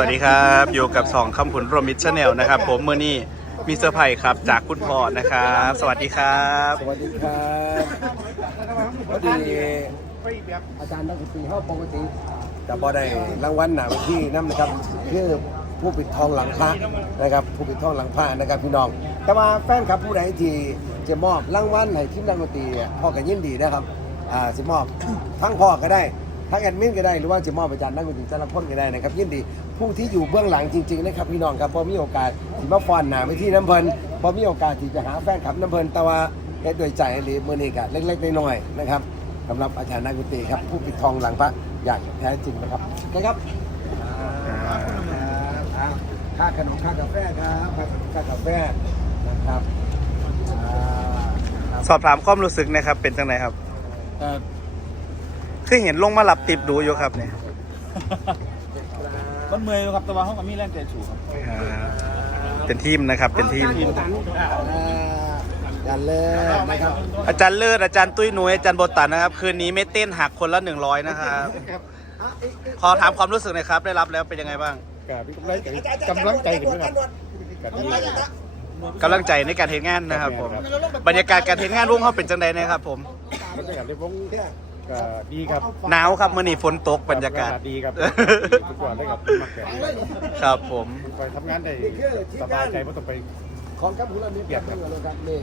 วัสดีครับ อยู่กับสองคำผุนโรมิชแนลนะครับ ผมเมื่อนี้มีเซอร์ไพรส์ครับจากคุณพ่อนะครับ สวัสดีครับ สวัสดีครับพอดีอาจารย์นักดนตรีเข้าปกติแต่พอได้รางวัลหนาเวที่น้ำนะครับคือผู้ปิดทองหลังพระนะครับ ผู้ปิดทองหลังพระนะครับพี่น้อง แต่ว่าแฟนครับผู้ใดที่จะมอบรางวัลให้ทีมนักดนตรีพ่อกันยินดีนะครับอ่าสิมอบทั้งพ่อก็ได้ ทั้งแอดมินก็ได้หรือว่าจะมอบอาจารย์นักดนตรีแต่ละคนก็ได้นะครับยินดีผู้ที่อยู่เบื้องหลังจริงๆนะครับพี่น้องครับพอมีโอกาสที่มาฟอนหนาไปที่น้ำเพลินพอมีโอกาสที่จะหาแฟนคลับน้ำเพลินแต่ว่าเฮ็ดโดวยใจหรือมือนี้ก็เล็กๆน้อยๆนะครับสำหรับอาจารย์นักดนตรีครับผู้ปิดทองหลังพระอย่างแท้จริงนะครับนะครับค่าขนมค่ากาแฟครับค่ากาแฟนะครับสอบถามความรู้สึกนะครับเป็นจังไงครับ คือเห็นลงมาหลับติบดูอยู่ครับเนี่ยมันเมื่อยอยู่ครับแต่ว่าเขาก็มีแรงใจสูงครับอ่าเป็นทีมนะครับ เป็นทีมอ่าอย่าเลิกนะครับอาจารย์เลิศอาจารย์ตุ้ยหนุยอาจารย์โบตันนะครับ คืนนี้ไม่เต้นหักคนละหนึ่งร้อยนะครับ ขอถามความรู้สึกหน่อยครับ ได้รับแล้วเป็นยังไงบ้างกับกำลังใจกำลังใจกันด้วยครับกับที่กำลังใจในการเห็นงานนะครับผมบรรยากาศการเห็นงานร่วมเขาเป็นจังใดนะครับผมบรรยากาศในวง ก็ดีครับหนาวครับมื่อนี้ฝนตกบรรยากาศดีครับทุกวันได้ครับมักแบบนี้ครับผมไปทำงานได้สบายใจไม่ต้องไปของกับผู้ละนิดครับครับนี่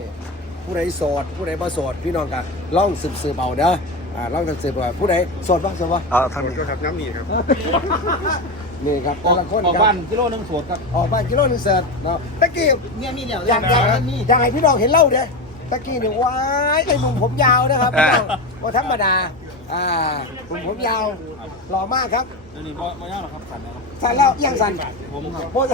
ผู้ใดโสดผู้ใดบ่โสดพี่น้องกันล่องสืบสืบเอาเด้ออ่าล่องสืบสืบเอาผู้ใดโสดบ้างโสดบ้างเอาทางนี้ก็ครับน้ำนี่ครับนี่ครับแต่ละคนออกครับบ้านกิโลหนึงสวนครับออกบ้านกิโลหนึงเสร็จเนาะตะกี้เนี่ยมีเหลียวอยากอยากอยากให้พี่น้องเห็นเล่าเด้อตะกี้นี่ว้ายไอ้หนุ่มผมยาวนะครับพี่น้อง ว่าธรรมดาอ่าหนุ่มผมยาวหล่อมากครับเดี๋ยวนี้บ่บ่ยากหรอกครับขันนะครับสั่นแล้วยังสั่นผมครับโพส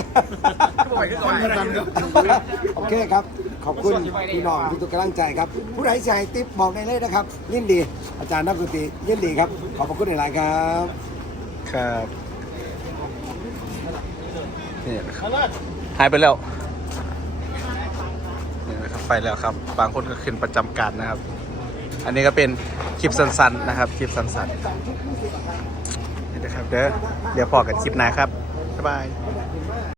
โอเคครับ ขอบคุณพี่น้องที่ทุกกำลังใจครับ ผู้ใดใส่ติ๊บบอกได้เลยนะครับ ยินดี อาจารย์นักดนตรียินดีครับ ขอบพระคุณหลายๆครับ ครับนี่นะครับหายไปแล้วนี่นะครับไปแล้วครับ บางคนก็ขึ้นประจำการนะครับ อันนี้ก็เป็นคลิปสั้นๆนะครับ คลิปสั้นๆนี่นะครับเด้อเดี๋ยวพอกันคลิปหน้าครับ บ๊ายบาย